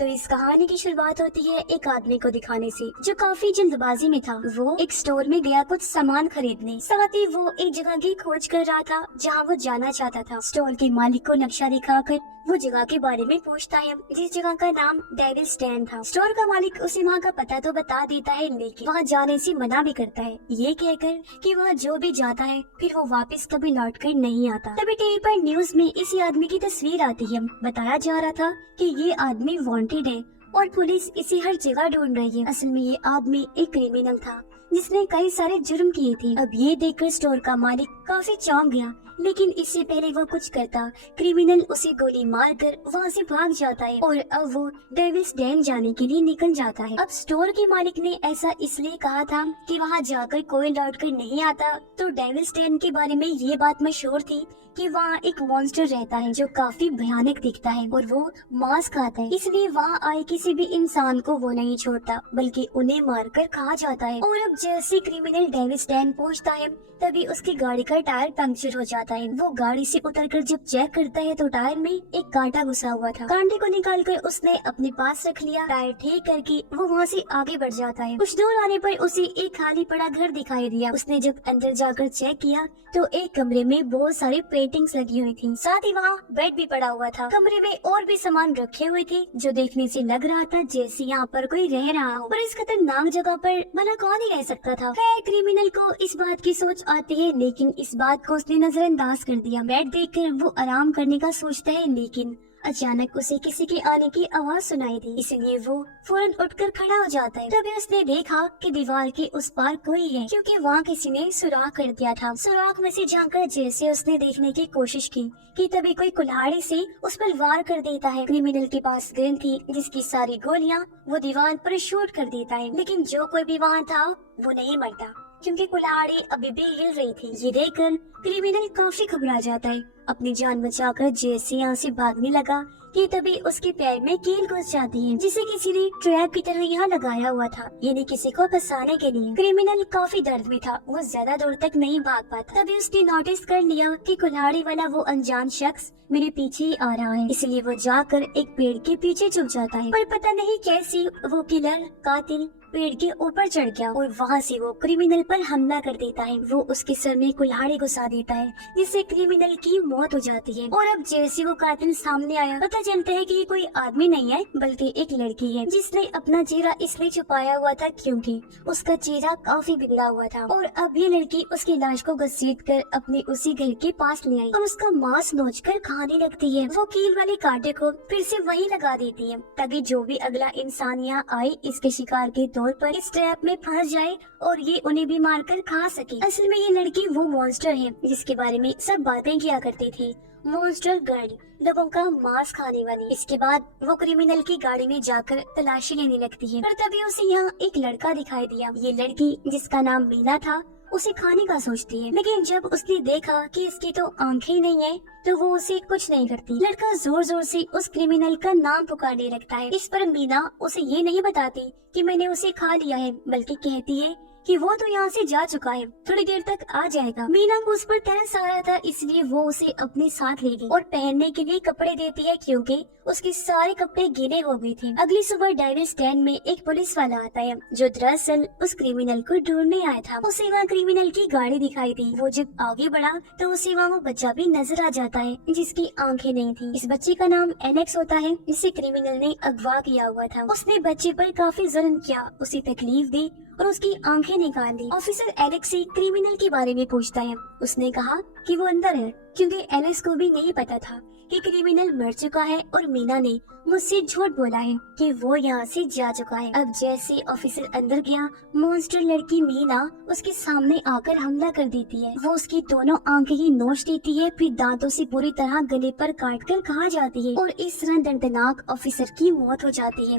तो इस कहानी की शुरुआत होती है एक आदमी को दिखाने से जो काफी जल्दबाजी में था। वो एक स्टोर में गया कुछ सामान खरीदने, साथ ही वो एक जगह की खोज कर रहा था जहां वो जाना चाहता था। स्टोर के मालिक को नक्शा दिखाकर वो जगह के बारे में पूछता है, जिस जगह का नाम डेविल्स डैन था। स्टोर का मालिक उसे वहाँ का पता तो बता देता है, लेकिन वहाँ जाने से मना भी करता है, ये कहकर कि वह जो भी जाता है फिर वो वापस कभी लौट कर नहीं आता। तभी टीवी पर न्यूज में इसी आदमी की तस्वीर आती है। बताया जा रहा था कि ये आदमी वांटेड है और पुलिस इसे हर जगह ढूंढ रही है। असल में ये आदमी एक क्रिमिनल था जिसने कई सारे जुर्म किए थे। अब ये देखकर स्टोर का मालिक काफी चौंक गया, लेकिन इससे पहले वो कुछ करता, क्रिमिनल उसे गोली मारकर वहाँ से भाग जाता है और अब वो डेविल्स डैन जाने के लिए निकल जाता है। अब स्टोर के मालिक ने ऐसा इसलिए कहा था कि वहाँ जाकर कोई लौट कर नहीं आता। तो डेविल्स डैन के बारे में ये बात मशहूर थी कि वहाँ एक मॉन्स्टर रहता है जो काफी भयानक दिखता है और वो मांस खाता है, इसलिए वहाँ आए किसी भी इंसान को वो नहीं छोड़ता बल्कि उन्हें मारकर खा जाता है। और अब जैसे क्रिमिनल डेविल्स डैन पहुँचता है तभी उसकी गाड़ी का टायर पंक्चर हो जाता है। वो गाड़ी से उतरकर जब चेक करता है तो टायर में एक कांटा घुसा हुआ था। कांटे को निकालकर उसने अपने पास रख लिया। टायर ठीक करके वो वहाँ से आगे बढ़ जाता है। कुछ दूर आने पर उसे एक खाली पड़ा घर दिखाई दिया। उसने जब अंदर जाकर चेक किया तो एक कमरे में बहुत सारी पेंटिंग्स लगी हुई थी, साथ ही वहाँ बेड भी पड़ा हुआ था। कमरे में और भी सामान रखे हुए थे जो देखने से लग रहा था जैसे यहाँ पर कोई रह रहा हो, पर इस खतरनाक जगह पर भला कौन ही रह सकता था। खैर क्रिमिनल को इस बात की सोच आती है, लेकिन इस बात को उसने नजरअंदाज कर दिया। बेड देखकर वो आराम करने का सोचता है, लेकिन अचानक उसे किसी के आने की आवाज सुनाई दी, इसलिए वो फौरन उठकर खड़ा हो जाता है। तभी उसने देखा कि दीवार के उस पार कोई है, क्योंकि वहाँ किसी ने सुराख कर दिया था। सुराख में से झांककर जैसे उसने देखने की कोशिश की कि तभी कोई कुल्हाड़ी से उस पर वार कर देता है। क्रिमिनल के पास गन थी जिसकी सारी गोलियां वो दीवार पर शूट कर देता है, लेकिन जो कोई भी वहाँ था वो नहीं मरता क्योंकि कुल्हाड़ी अभी भी हिल रही थी। ये देखकर क्रिमिनल काफी घबरा जाता है। अपनी जान बचाकर जैसे यहाँ से भागने लगा कि तभी उसके पैर में कील घुस जाती है, जिसे किसी ने ट्रैप की तरह यहाँ लगाया हुआ था, यानी किसी को फंसाने के लिए। क्रिमिनल काफी दर्द में था, वो ज्यादा दूर तक नहीं भाग पाता। तभी उसने नोटिस कर लिया कि कुल्हाड़ी वाला वो अनजान शख्स मेरे पीछे ही आ रहा है, इसलिए वो जाकर एक पेड़ के पीछे छुप जाता है। पर पता नहीं कैसे वो किलर कातिल पेड़ के ऊपर चढ़ गया और वहाँ से वो क्रिमिनल पर हमला कर देता है। वो उसके सर में कुल्हाड़ी घुसा देता है, जिससे क्रिमिनल की मौत हो जाती है। और अब जैसे वो कातिल सामने आया, पता चलता है कि ये कोई आदमी नहीं है बल्कि एक लड़की है, जिसने अपना चेहरा इसलिए छुपाया हुआ था क्योंकि उसका चेहरा काफी बिगड़ा हुआ था। और अब ये लड़की उसकी लाश को घसीटकर अपने उसी घर के पास ले आई और उसका मांस नोचकर खाने लगती है। वो कील वाले कांटे को फिर से वहीं लगा देती है ताकि जो भी अगला इंसान यहाँ आए इसके शिकार के तौर पर इस ट्रैप में फंस जाए और ये उन्हें भी मारकर खा सके। असल में ये लड़की वो मॉन्स्टर है जिसके बारे में सब बातें किया करती थी, मॉन्स्टर गर्ल, लोगों का मांस खाने वाली। इसके बाद वो क्रिमिनल की गाड़ी में जाकर तलाशी लेने लगती है, पर तभी उसे यहाँ एक लड़का दिखाई दिया। ये लड़की जिसका नाम मीना था उसे खाने का सोचती है, लेकिन जब उसने देखा कि इसकी तो आंखें नहीं है तो वो उसे कुछ नहीं करती। लड़का जोर जोर से उस क्रिमिनल का नाम पुकारने लगता है। इस पर मीना उसे ये नहीं बताती कि मैंने उसे खा लिया है, बल्कि कहती है कि वो तो यहाँ से जा चुका है, थोड़ी देर तक आ जाएगा। मीना को उस पर तरस आ रहा था, इसलिए वो उसे अपने साथ ले गई और पहनने के लिए कपड़े देती है क्योंकि उसके सारे कपड़े गीले हो गए थे। अगली सुबह डेविल्स डैन में एक पुलिस वाला आता है जो दरअसल उस क्रिमिनल को ढूंढने आया था। उसे वहाँ क्रिमिनल की गाड़ी दिखाई दी। वो जब आगे बढ़ा तो उसे वहाँ वो बच्चा भी नजर आ जाता है जिसकी आंखें नहीं थी। इस बच्चे का नाम एलेक्स होता है, जिसे क्रिमिनल ने अगवा किया हुआ था। उसने बच्चे पर काफी जुल्म किया, उसे तकलीफ दी और उसकी आंखें निकाल दी। ऑफिसर एलेक्स से क्रिमिनल के बारे में पूछता है। उसने कहा कि वो अंदर है, क्योंकि एलेक्स को भी नहीं पता था कि क्रिमिनल मर चुका है और मीना ने मुझसे झूठ बोला है कि वो यहाँ से जा चुका है। अब जैसे ऑफिसर अंदर गया, मॉन्स्टर लड़की मीना उसके सामने आकर हमला कर देती है। वो उसकी दोनों आंखें ही नोच देती है, फिर दांतों से पूरी तरह गले पर काट कर खा जाती है और इस तरह दर्दनाक ऑफिसर की मौत हो जाती है।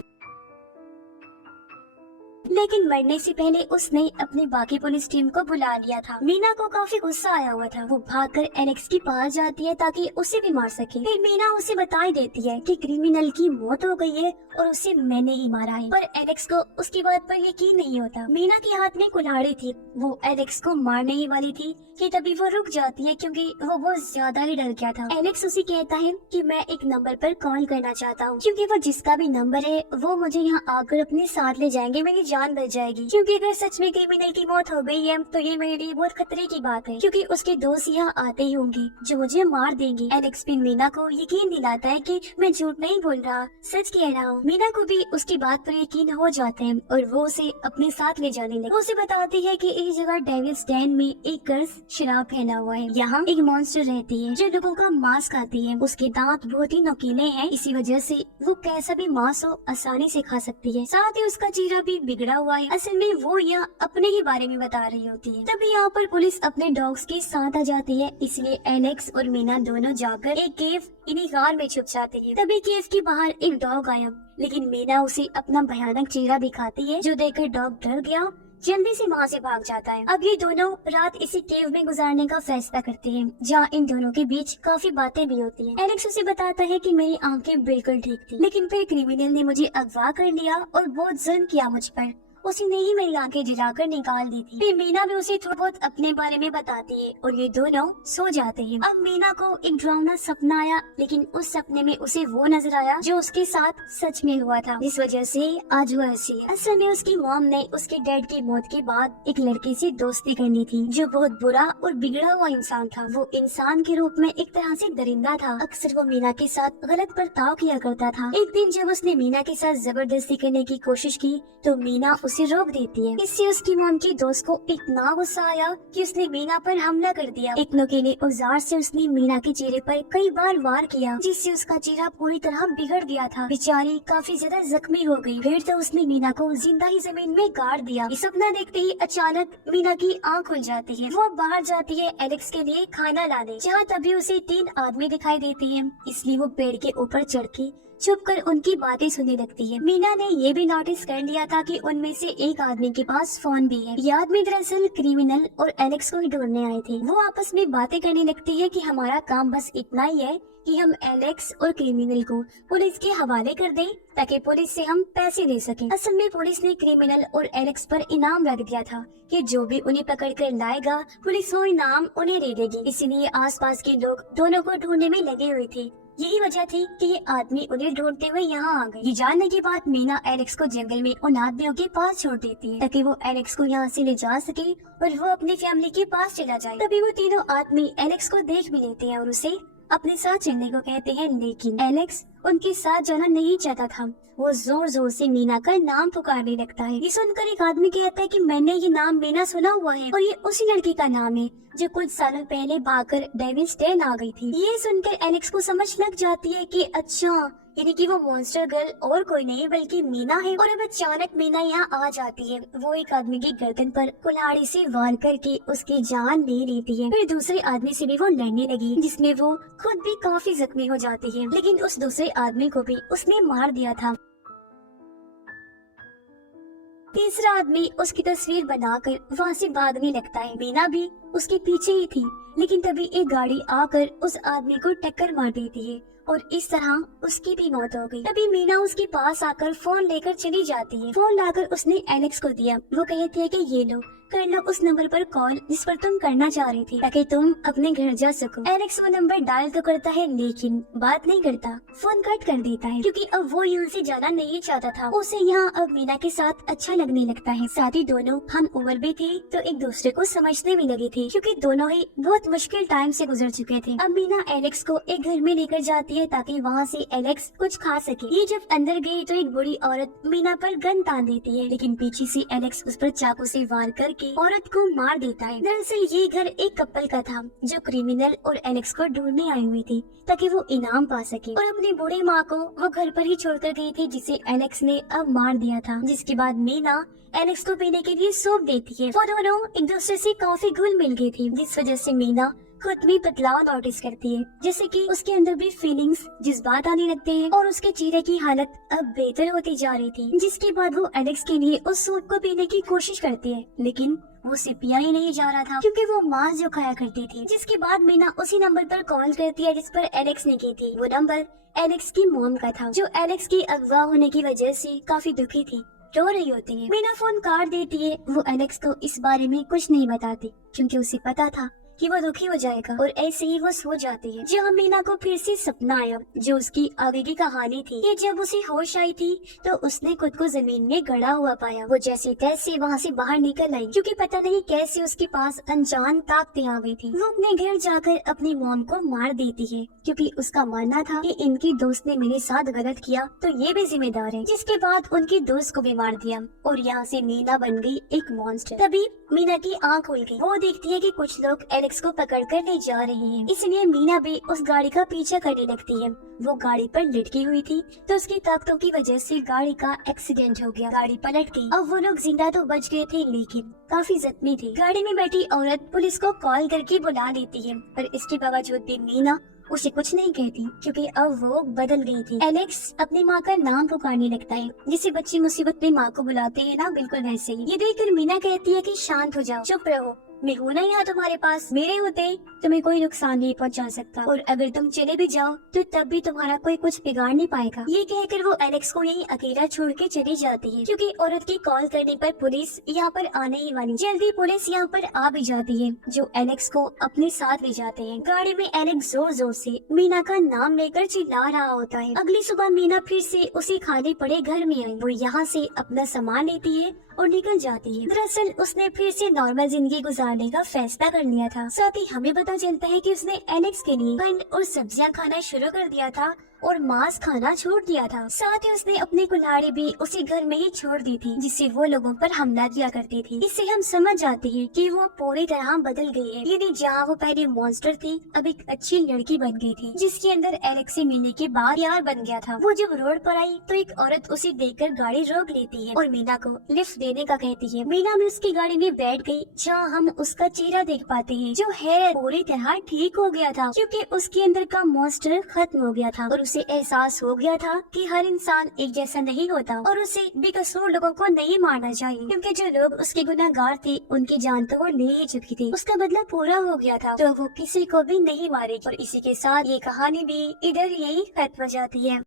लेकिन मरने से पहले उसने अपनी बाकी पुलिस टीम को बुला लिया था। मीना को काफी गुस्सा आया हुआ था। वो भागकर एलेक्स के पास जाती है ताकि उसे भी मार सके। फिर मीना उसे बता देती है कि क्रिमिनल की मौत हो गई है और उसे मैंने ही मारा है, पर एलेक्स को उसकी बात पर यकीन नहीं होता। मीना के हाथ में कुल्हाड़ी थी, वो एलेक्स को मारने ही वाली थी कि तभी वो रुक जाती है क्योंकि वो बहुत ज्यादा ही डर गया था। एलेक्स उसे कहता है कि मैं एक नंबर पर कॉल करना चाहता हूँ, क्योंकि वो जिसका भी नंबर है वो मुझे यहाँ आकर अपने साथ ले जाएंगे, मेरी जान बच जाएगी। क्योंकि अगर सच में क्रिमिनल की मौत हो गई है तो ये मेरे लिए बहुत खतरे की बात है, क्योंकि उसके दोस्त यहाँ आते ही होंगे जो मुझे मार देंगे। एलेक्स भी मीना को यकीन दिलाता है कि मैं झूठ नहीं बोल रहा, सच कह रहा हूँ। मीना को भी उसकी बात पर यकीन हो जाता है और वो उसे अपने साथ ले जाने लगे। वो उसे बताती है कि इस जगह डेविल्स डैन में एक कर्स शराब फैला हुआ है। यहाँ एक मॉन्स्टर रहती है जो लोगों का मांस खाती है। उसके दांत बहुत ही नुकीले हैं, इसी वजह से वो कैसा भी मांस हो आसानी से खा सकती है। साथ ही उसका चेहरा भी बिगड़ा हुआ है। असल में वो यहाँ अपने ही बारे में बता रही होती है। तभी यहाँ पर पुलिस अपने डॉग्स के साथ आ जाती है, इसलिए एलेक्स और मीना दोनों जाकर एक केव इन्हीं गार में छुप जाते हैं। तभी केव के बाहर एक डॉग आया, लेकिन मीना उसे अपना भयानक चेहरा दिखाती है, जो देखकर डॉग डर गया, जल्दी से वहाँ से भाग जाता है। अब ये दोनों रात इसी केव में गुजारने का फैसला करते हैं, जहाँ इन दोनों के बीच काफी बातें भी होती हैं। एलेक्स उसे बताता है कि मेरी आंखें बिल्कुल ठीक थी, लेकिन फिर क्रिमिनल ने मुझे अगवा कर लिया और बहुत जुल्म किया मुझ पर। उसी ने ही मेरी आंखें जलाकर निकाल दी थी। फिर मीना भी उसे थोड़ा बहुत अपने बारे में बताती है और ये दोनों सो जाते हैं। अब मीना को एक डरावना सपना आया, लेकिन उस सपने में उसे वो नजर आया जो उसके साथ सच में हुआ था, जिस वजह से आज वो ऐसी है। असल में उसकी मॉम ने उसके डैड की मौत के बाद एक लड़के से दोस्ती करनी थी, जो बहुत बुरा और बिगड़ा हुआ इंसान था। वो इंसान के रूप में एक तरह से दरिंदा था। अक्सर वो मीना के साथ गलत बर्ताव किया करता था। एक दिन जब उसने मीना के साथ जबरदस्ती करने की कोशिश की तो मीना उसे रोक देती है। इससे उसकी मॉम के दोस्त को इतना गुस्सा आया कि उसने मीना पर हमला कर दिया। एक नुकीले औजार से उसने मीना के चेहरे पर कई बार वार किया, जिससे उसका चेहरा पूरी तरह बिगड़ गया था। बेचारी काफी ज्यादा जख्मी हो गई। फिर तो उसने मीना को जिंदा ही जमीन में गाड़ दिया। ये सपना देखते ही अचानक मीना की आँख खुल जाती है। वो बाहर जाती है एलेक्स के लिए खाना लाने, जहाँ तभी उसे 3 आदमी दिखाई देती है, इसलिए वो पेड़ के ऊपर चढ़ के छुपकर उनकी बातें सुनने लगती है। मीना ने ये भी नोटिस कर लिया था कि उनमें से एक आदमी के पास फोन भी है। ये आदमी दरअसल क्रिमिनल और एलेक्स को ही ढूंढने आए थे। वो आपस में बातें करने लगती है कि हमारा काम बस इतना ही है कि हम एलेक्स और क्रिमिनल को पुलिस के हवाले कर दें, ताकि पुलिस से हम पैसे ले सकें। असल में पुलिस ने क्रिमिनल और एलेक्स पर इनाम रख दिया था कि जो भी उन्हें पकड़ कर लाएगा पुलिस वो इनाम उन्हें दे देगी। इसीलिए आसपास के लोग दोनों को ढूंढने में लगे हुए थे। यही वजह थी कि ये आदमी उन्हें ढूंढते हुए यहाँ आ गए। ये जानने के बाद मीना एलेक्स को जंगल में उन आदमियों के पास छोड़ देती है, ताकि वो एलेक्स को यहाँ से ले जा सके और वो अपनी फैमिली के पास चला जाए। तभी वो तीनों आदमी एलेक्स को देख भी लेते हैं और उसे अपने साथ चलने को कहते हैं, लेकिन एलेक्स उनके साथ जाना नहीं चाहता था। वो जोर जोर से मीना का नाम पुकारने लगता है। ये सुनकर एक आदमी कहता है कि मैंने ये नाम मीना सुना हुआ है और ये उसी लड़की का नाम है जो कुछ सालों पहले भागकर डेविल्स डैन आ गई थी। ये सुनकर एलेक्स को समझ लग जाती है कि अच्छा, यानी कि वो मॉन्स्टर गर्ल और कोई नहीं बल्कि मीना है। और अब अचानक मीना यहाँ आ जाती है। वो एक आदमी की गर्दन पर कुल्हाड़ी से वार करके उसकी जान ले लेती है। फिर दूसरे आदमी से भी वो लड़ने लगी, जिसमें वो खुद भी काफी जख्मी हो जाती है, लेकिन उस दूसरे आदमी को भी उसने मार दिया था। तीसरा आदमी उसकी तस्वीर बनाकर वहाँ से भागने लगता है। मीना भी उसके पीछे ही थी, लेकिन तभी एक गाड़ी आकर उस आदमी को टक्कर मार देती है और इस तरह उसकी भी मौत हो गई। तभी मीना उसके पास आकर फोन लेकर चली जाती है। फोन लाकर उसने एलेक्स को दिया। वो कहती है कि ये लो, कर लो उस नंबर पर कॉल जिस पर तुम करना चाह रही थी, ताकि तुम अपने घर जा सको। एलेक्स वो नंबर डायल तो करता है, लेकिन बात नहीं करता, फोन कट कर देता है, क्योंकि अब वो यहाँ से जाना नहीं चाहता था। उसे यहाँ अब मीना के साथ अच्छा लगने लगता है। साथ ही दोनों हम उम्र भी थे तो एक दूसरे को समझने भी लगे थे, क्योंकि दोनों ही बहुत मुश्किल टाइम से गुजर चुके थे। अब मीना एलेक्स को एक घर में लेकर जाती है ताकि वहाँ से एलेक्स कुछ खा सके। ये जब अंदर गई तो एक बुरी औरत मीना पर गन तान देती है, लेकिन पीछे से एलेक्स उस पर चाकू से वार करके औरत को मार देता है। दरअसल ये घर एक कपल का था जो क्रिमिनल और एलेक्स को ढूंढने आई हुई थी, ताकि वो इनाम पा सके। और अपनी बूढ़ी माँ को वो घर पर ही छोड़कर गई थी, जिसे एलेक्स ने अब मार दिया था। जिसके बाद मीना एलेक्स को पीने के लिए सौंप देती है। वो दोनों एक दूसरे से काफी घुल मिल गई थी, जिस वजह से मीना खुद में बदलाव नोटिस करती है, जैसे कि उसके अंदर भी फीलिंग्स जज्बात आने लगते हैं और उसके चेहरे की हालत अब बेहतर होती जा रही थी। जिसके बाद वो एलेक्स के लिए उस सूप को पीने की कोशिश करती है, लेकिन वो उसे पिया ही नहीं जा रहा था क्योंकि वो मांस जो खाया करती थी। जिसके बाद मीना उसी नंबर पर कॉल करती है जिस पर एलेक्स ने की थी। वो नंबर एलेक्स की मॉम का था, जो एलेक्स की अगवा होने की वजह से काफी दुखी थी, रो रही होती है। मीना फोन काट देती है। वो एलेक्स को इस बारे में कुछ नहीं बताती क्योंकि उसे पता था कि वो दुखी हो जाएगा, और ऐसे ही वो सो जाती है। जहाँ मीना को फिर से सपना आया जो उसकी आगे की कहानी थी कि जब उसे होश आई थी तो उसने खुद को जमीन में गड़ा हुआ पाया। वो जैसे तैसे वहाँ से बाहर निकल आई क्योंकि पता नहीं कैसे उसके पास अनजान ताकतें आ गई थी। वो अपने घर जाकर अपनी मॉम को मार देती है क्योंकि उसका मानना था कि इनकी दोस्त ने मेरे साथ गलत किया तो ये भी जिम्मेदार है। जिसके बाद उनकी दोस्त को भी मार दिया और यहाँ से मीना बन गई एक मॉन्स्टर। तभी मीना की आँख खुल गई। वो देखती है कि कुछ लोग एलेक्स को पकड़ कर ले जा रहे हैं, इसलिए मीना भी उस गाड़ी का पीछा करने लगती है। वो गाड़ी पर लटकी हुई थी तो उसकी ताकतों की वजह से गाड़ी का एक्सीडेंट हो गया, गाड़ी पलट गई। अब वो लोग जिंदा तो बच गए थे लेकिन काफी जख्मी थे। गाड़ी में बैठी औरत पुलिस को कॉल करके बुला लेती है, पर इसके बावजूद भी मीना उसे कुछ नहीं कहती क्योंकि अब वो बदल गई थी। एलेक्स अपनी माँ का नाम पुकारने लगता है, जिसे बच्चे मुसीबत में माँ को बुलाते हैं ना, बिल्कुल वैसे ही। ये देखकर मीना कहती है कि शांत हो जाओ, चुप रहो, मैं हूँ ना यहाँ तुम्हारे पास। मेरे होते तुम्हें कोई नुकसान नहीं पहुँचा सकता, और अगर तुम चले भी जाओ तो तब भी तुम्हारा कोई कुछ बिगाड़ नहीं पाएगा। ये कहकर वो एलेक्स को यहीं अकेला छोड़ के चली जाती है क्योंकि औरत की कॉल करने पर पुलिस यहाँ पर आने ही वाली। जल्दी पुलिस यहाँ पर आ भी जाती है जो एलेक्स को अपने साथ ले जाते हैं। गाड़ी में एलेक्स जोर जोर से मीना का नाम लेकर चिल्ला रहा होता है। अगली सुबह मीना फिर से उसी खाली पड़े घर में आई। वो यहाँ से अपना सामान लेती है और निकल जाती है। दरअसल उसने फिर से नॉर्मल जिंदगी गुजारने का फैसला कर लिया था। साथ ही हमें पता चलता है कि उसने एलेक्स के लिए फल और सब्जियां खाना शुरू कर दिया था और मांस खाना छोड़ दिया था। साथ ही उसने अपनी कुल्हाड़ी भी उसी घर में ही छोड़ दी थी जिससे वो लोगों पर हमला किया करती थी। इससे हम समझ जाते हैं कि वो पूरी तरह बदल गई है। यानी जहाँ वो पहले मॉन्स्टर थी अब एक अच्छी लड़की बन गई थी जिसके अंदर एलेक्स से मिलने के बाद प्यार बन गया था। वो जब रोड पर आई तो एक औरत उसे देखकर गाड़ी रोक लेती है और मीना को लिफ्ट देने का कहती है। मीना भी उसकी गाड़ी में बैठ गई जहाँ हम उसका चेहरा देख पाते हैं जो है पूरी तरह ठीक हो गया था क्योंकि उसके अंदर का मॉन्स्टर खत्म हो गया था और उसे एहसास हो गया था कि हर इंसान एक जैसा नहीं होता और उसे बेकसूर लोगों को नहीं मारना चाहिए क्योंकि जो लोग उसके गुनहगार थे उनकी जान तो वो ले ही चुकी थी। उसका बदला पूरा हो गया था तो वो किसी को भी नहीं मारेगी। और इसी के साथ ये कहानी भी इधर यही खत्म हो जाती है।